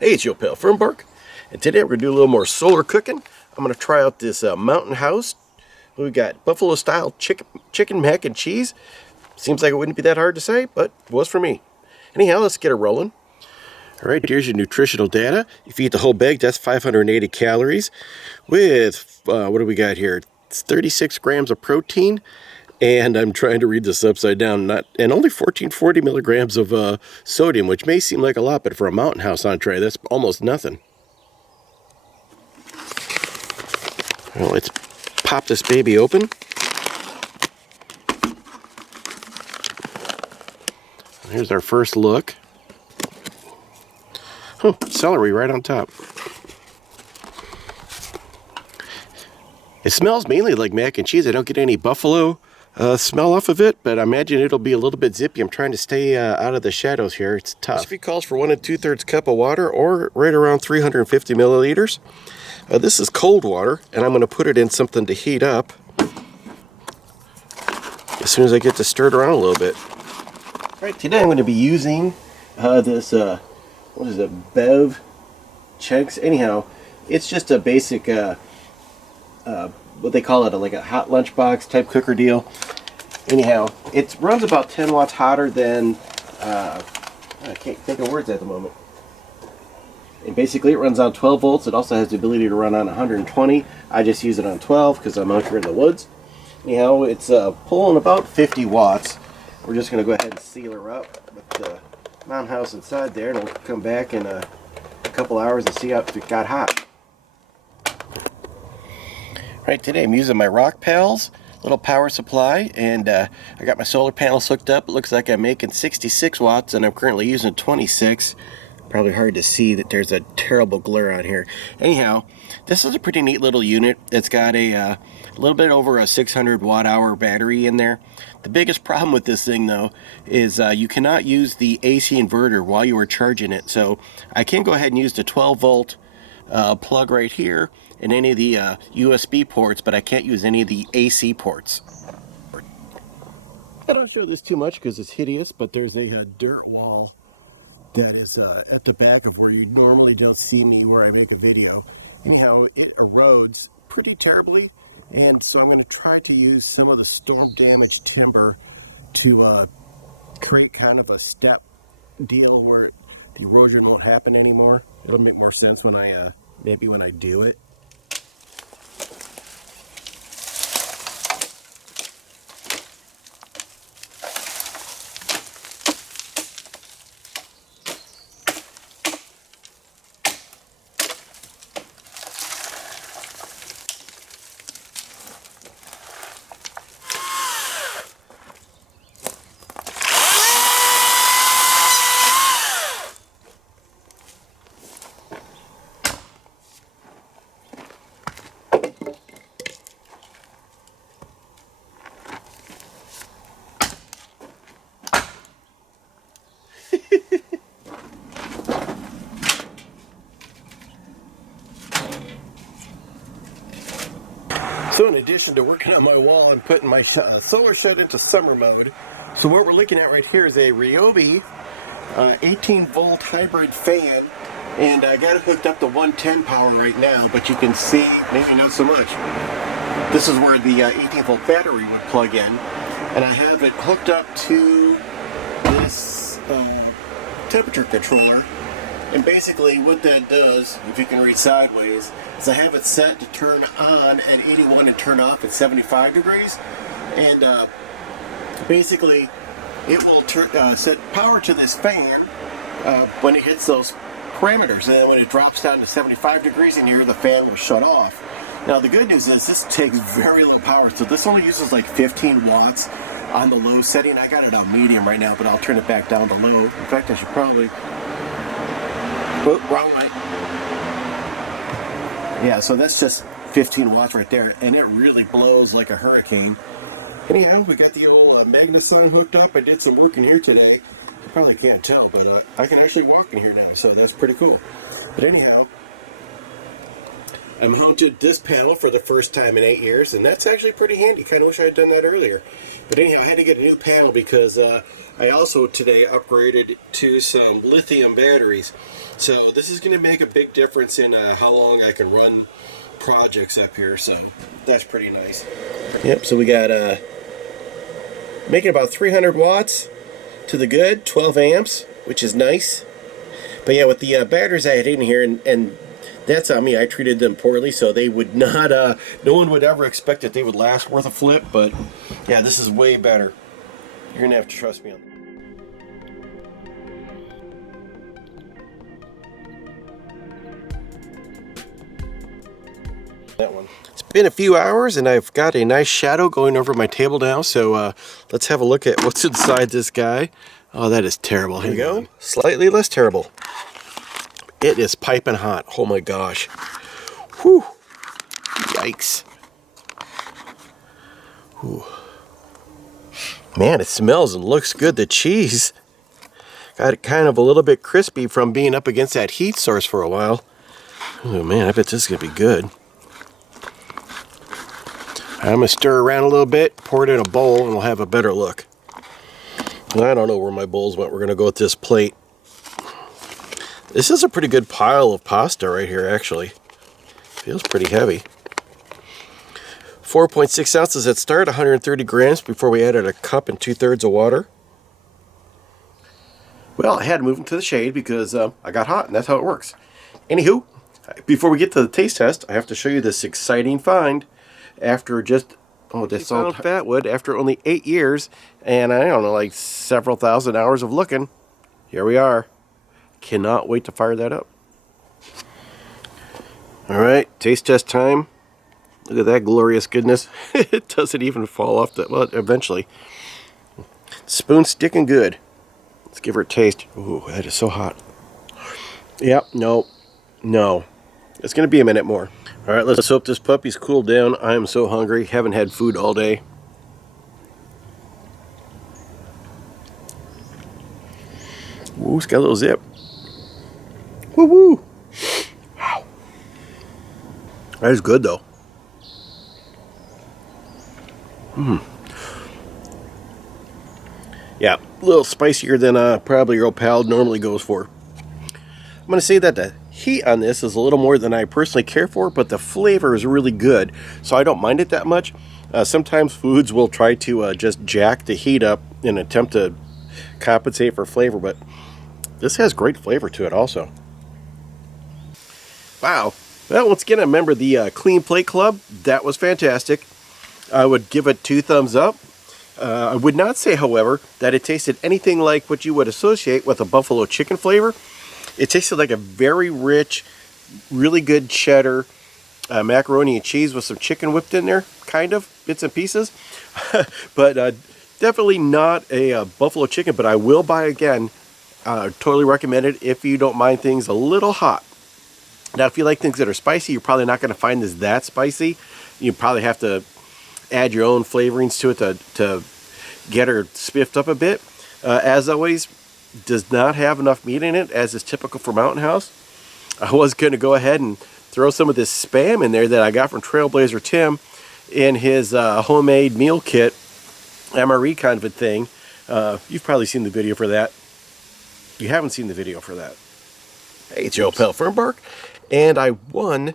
Hey, it's your pal Fernbark, and today we're going to do a little more solar cooking. I'm going to try out this Mountain House. We got buffalo style chicken mac and cheese. Seems like it wouldn't be that hard to say, but it was for me. Anyhow, let's get it rolling. All right, here's your nutritional data. If you eat the whole bag, that's 580 calories with, what do we got here? It's 36 grams of protein. And I'm trying to read this upside down, and only 1440 milligrams of sodium, which may seem like a lot, but for a Mountain House entree, that's almost nothing. Well, let's pop this baby open. Here's our first look. Oh, celery right on top. It smells mainly like mac and cheese. I don't get any buffalo smell off of it, but I imagine it'll be a little bit zippy. I'm trying to stay out of the shadows here. It's tough. Recipe calls for 1 2/3 cup of water, or right around 350 milliliters. This is cold water, and I'm going to put it in something to heat up as soon as I get to stir it around a little bit. All right, today I'm going to be using this, what is it, Bev Chegs. Anyhow, it's just a basic what they call it, like a hot lunchbox type cooker deal. Anyhow, it runs about 10 watts hotter than, I can't think of words at the moment. And basically it runs on 12 volts. It also has the ability to run on 120. I just use it on 12 because I'm out here in the woods. Anyhow, it's pulling about 50 watts. We're just going to go ahead and seal her up with the Mountain House inside there, and we'll come back in a couple hours and see if it got hot. Right, today I'm using my Rock Pals little power supply, and I got my solar panels hooked up. It looks like I'm making 66 watts, and I'm currently using 26. Probably hard to see that there's a terrible glare on here. Anyhow, this is a pretty neat little unit. It's got a little bit over a 600 watt hour battery in there. The biggest problem with this thing though is you cannot use the AC inverter while you are charging it. So I can go ahead and use the 12 volt plug right here and any of the USB ports, but I can't use any of the AC ports. I don't show this too much because it's hideous, but there's a dirt wall that is at the back of where you normally don't see me where I make a video. Anyhow, it erodes pretty terribly, and so I'm going to try to use some of the storm damaged timber to create kind of a step deal where the erosion won't happen anymore. It'll make more sense when I maybe when I do it. So in addition to working on my wall and putting my solar shed into summer mode, so what we're looking at right here is a Ryobi 18 volt hybrid fan, and I got it hooked up to 110 power right now, but you can see, maybe not so much, this is where the 18 volt battery would plug in, and I have it hooked up to this temperature controller. And basically what that does, if you can read sideways, is I have it set to turn on at 81 and turn off at 75 degrees. And basically it will set power to this fan when it hits those parameters. And then when it drops down to 75 degrees in here, the fan will shut off. Now the good news is this takes very low power. So this only uses like 15 watts on the low setting. I got it on medium right now, but I'll turn it back down to low. In fact, I should probably... Whoop, wrong light. Yeah, so that's just 15 watts right there, and it really blows like a hurricane. Anyhow, we got the old Magnuson hooked up. I did some work in here today. You probably can't tell, but I can actually walk in here now, so that's pretty cool. But anyhow, I mounted this panel for the first time in 8 years, and that's actually pretty handy. Kind of wish I had done that earlier. But anyhow, I had to get a new panel because I also today upgraded to some lithium batteries. So this is going to make a big difference in how long I can run projects up here. So that's pretty nice. Yep, so we got making about 300 watts to the good, 12 amps, which is nice. But yeah, with the batteries I had in here, and that's on me, I treated them poorly, so they would not, no one would ever expect that they would last worth a flip, but yeah, this is way better. You're gonna have to trust me on that one. It's been a few hours and I've got a nice shadow going over my table now, so let's have a look at what's inside this guy. Oh, that is terrible. Here we go. Slightly less terrible. It is piping hot. Oh my gosh. Whew. Yikes. Whew. Man, it smells and looks good. The cheese got it kind of a little bit crispy from being up against that heat source for a while. Oh man, I bet this is going to be good. I'm going to stir around a little bit, pour it in a bowl, and we'll have a better look. I don't know where my bowls went. We're going to go with this plate. This is a pretty good pile of pasta right here, actually. Feels pretty heavy. 4.6 ounces at start, 130 grams before we added a cup and 2/3 of water. Well, I had to move into the shade because I got hot, and that's how it works. Anywho, before we get to the taste test, I have to show you this exciting find. After just, this all fat wood, after only 8 years, and I don't know, like several thousand hours of looking, here we are. Cannot wait to fire that up. Alright, taste test time. Look at that glorious goodness. It doesn't even fall off the, well, eventually. Spoon sticking good. Let's give her a taste. Ooh, that is so hot. Yep, no. It's going to be a minute more. Alright, let's hope this puppy's cooled down. I am so hungry. Haven't had food all day. Ooh, it's got a little zip. Woo woo! Wow. That is good though. Yeah, a little spicier than probably your old pal normally goes for. I'm going to say that the heat on this is a little more than I personally care for, but the flavor is really good, so I don't mind it that much. Sometimes foods will try to just jack the heat up in an attempt to compensate for flavor, but this has great flavor to it also. Wow. Well, once again, I remember the Clean Plate Club. That was fantastic. I would give it 2 thumbs up. I would not say, however, that it tasted anything like what you would associate with a buffalo chicken flavor. It tasted like a very rich, really good cheddar macaroni and cheese with some chicken whipped in there, kind of, bits and pieces. But definitely not a buffalo chicken, but I will buy again. Totally recommend it if you don't mind things a little hot. Now, if you like things that are spicy, you're probably not going to find this that spicy. You probably have to add your own flavorings to it to get her spiffed up a bit. As always, does not have enough meat in it, as is typical for Mountain House. I was going to go ahead and throw some of this Spam in there that I got from Trailblazer Tim in his homemade meal kit, MRE kind of a thing. You've probably seen the video for that. You haven't seen the video for that. Hey, it's Joe Pell Fernbark, and I won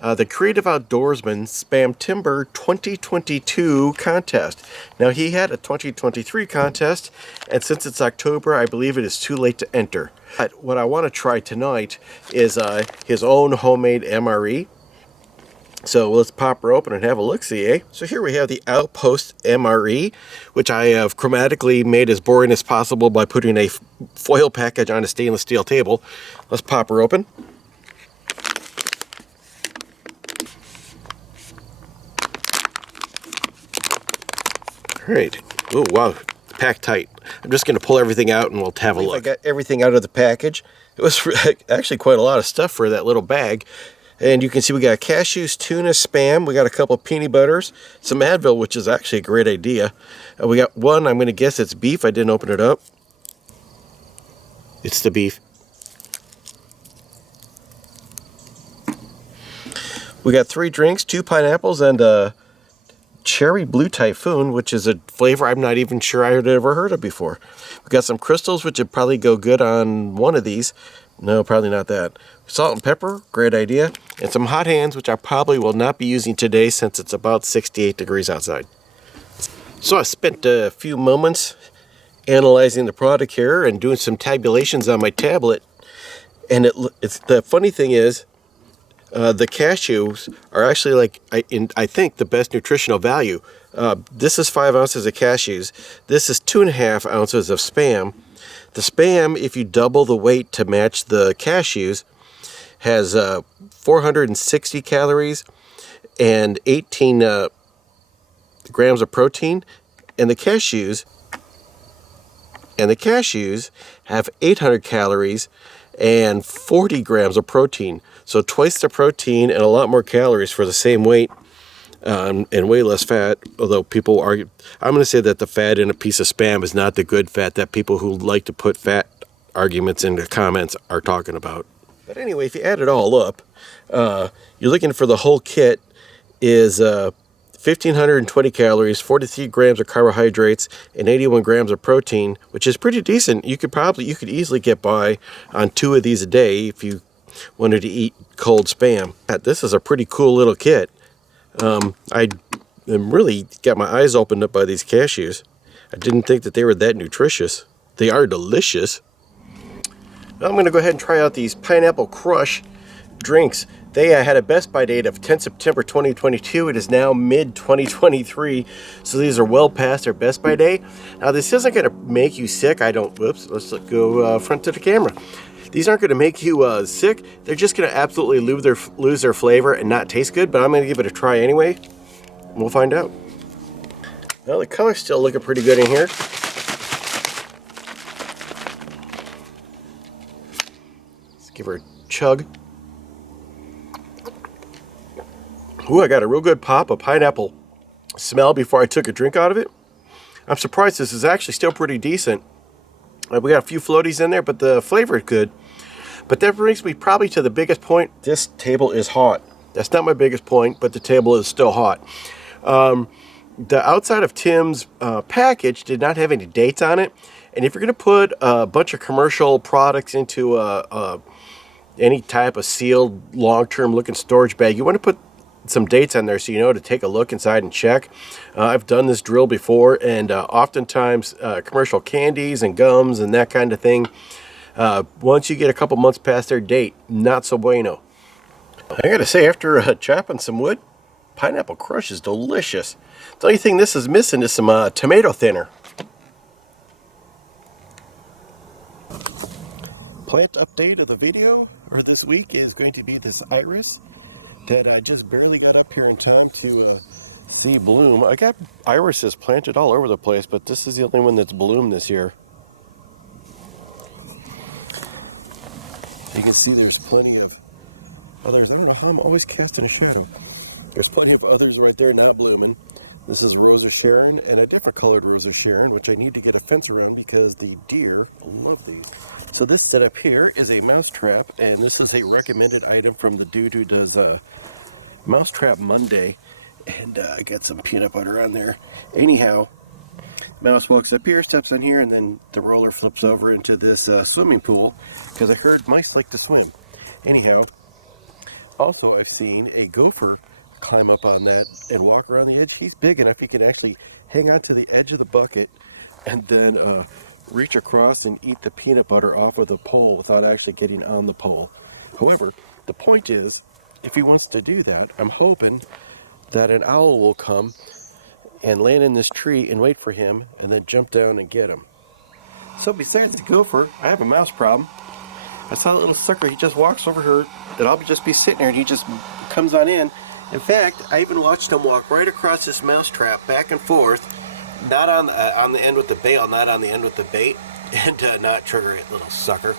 the Creative Outdoorsman SPAMtember 2022 contest. Now, he had a 2023 contest, and since it's October, I believe it is too late to enter. But what I want to try tonight is his own homemade MRE. So let's pop her open and have a look-see, eh? So here we have the Outpost MRE, which I have chromatically made as boring as possible by putting a foil package on a stainless steel table. Let's pop her open. All right. Oh, wow. Packed tight. I'm just going to pull everything out and we'll have a look. I got everything out of the package. It was actually quite a lot of stuff for that little bag. And you can see we got cashews, tuna, Spam. We got a couple peanut butters, some Advil, which is actually a great idea. We got one, I'm going to guess it's beef. I didn't open it up. It's the beef. We got 3 drinks, 2 pineapples, and a cherry blue typhoon, which is a flavor I'm not even sure I had ever heard of before. We got some crystals, which would probably go good on one of these. No, probably not that. Salt and pepper, great idea. And some hot hands, which I probably will not be using today since it's about 68 degrees outside. So I spent a few moments analyzing the product here and doing some tabulations on my tablet. And it's the funny thing is, the cashews are actually like, I think, the best nutritional value. This is 5 ounces of cashews. This is 2.5 ounces of SPAM. The SPAM, if you double the weight to match the cashews, has 460 calories and 18 grams of protein. And the cashews have 800 calories and 40 grams of protein. So twice the protein and a lot more calories for the same weight, and way less fat. Although people argue, I'm going to say that the fat in a piece of SPAM is not the good fat that people who like to put fat arguments in the comments are talking about. But anyway, if you add it all up, you're looking for the whole kit is 1,520 calories, 43 grams of carbohydrates, and 81 grams of protein, which is pretty decent. You could easily get by on 2 of these a day if you wanted to eat cold SPAM. This is a pretty cool little kit. I really got my eyes opened up by these cashews. I didn't think that they were that nutritious. They are delicious. I'm going to go ahead and try out these Pineapple Crush drinks. They had a Best By date of 10 September 2022. It is now mid-2023, so these are well past their Best By date. Now, this isn't going to make you sick. Let's go front to the camera. These aren't going to make you sick. They're just going to absolutely lose their flavor and not taste good, but I'm going to give it a try anyway. We'll find out. Well, the color's still looking pretty good in here. Let's give her a chug. Ooh, I got a real good pop of pineapple smell before I took a drink out of it. I'm surprised this is actually still pretty decent. We got a few floaties in there, but the flavor is good. But that brings me probably to the biggest point. This table is hot. That's not my biggest point, but the table is still hot. The outside of Tim's package did not have any dates on it. And if you're going to put a bunch of commercial products into any type of sealed, long-term looking storage bag, you want to put some dates on there so you know to take a look inside and check. I've done this drill before, and oftentimes commercial candies and gums and that kind of thing, once you get a couple months past their date, not so bueno. I gotta say, after chopping some wood, Pineapple Crush is delicious. The only thing this is missing is some tomato thinner. Plant update of the video, or this week, is going to be this iris that I just barely got up here in time to see bloom. I got irises planted all over the place, but this is the only one that's bloomed this year. You can see there's plenty of others. I don't know how I'm always casting a shadow. There's plenty of others right there not blooming. This is Rosa Sharon and a different colored Rosa Sharon, which I need to get a fence around because the deer love these. So this setup here is a mouse trap, and this is a recommended item from the dude who does Mousetrap Monday, and I got some peanut butter on there. Anyhow, mouse walks up here, steps on here, and then the roller flips over into this swimming pool because I heard mice like to swim. Anyhow, also I've seen a gopher climb up on that and walk around the edge. He's big enough he can actually hang on to the edge of the bucket and then reach across and eat the peanut butter off of the pole without actually getting on the pole. However, the point is, if he wants to do that, I'm hoping that an owl will come and land in this tree and wait for him and then jump down and get him. So besides the gopher, I have a mouse problem. I saw that little sucker, he just walks over here, and I'll just be sitting there and he just comes on in. In fact, I even watched him walk right across this mouse trap back and forth, not on the end with the bail, not on the end with the bait, and not trigger it, little sucker.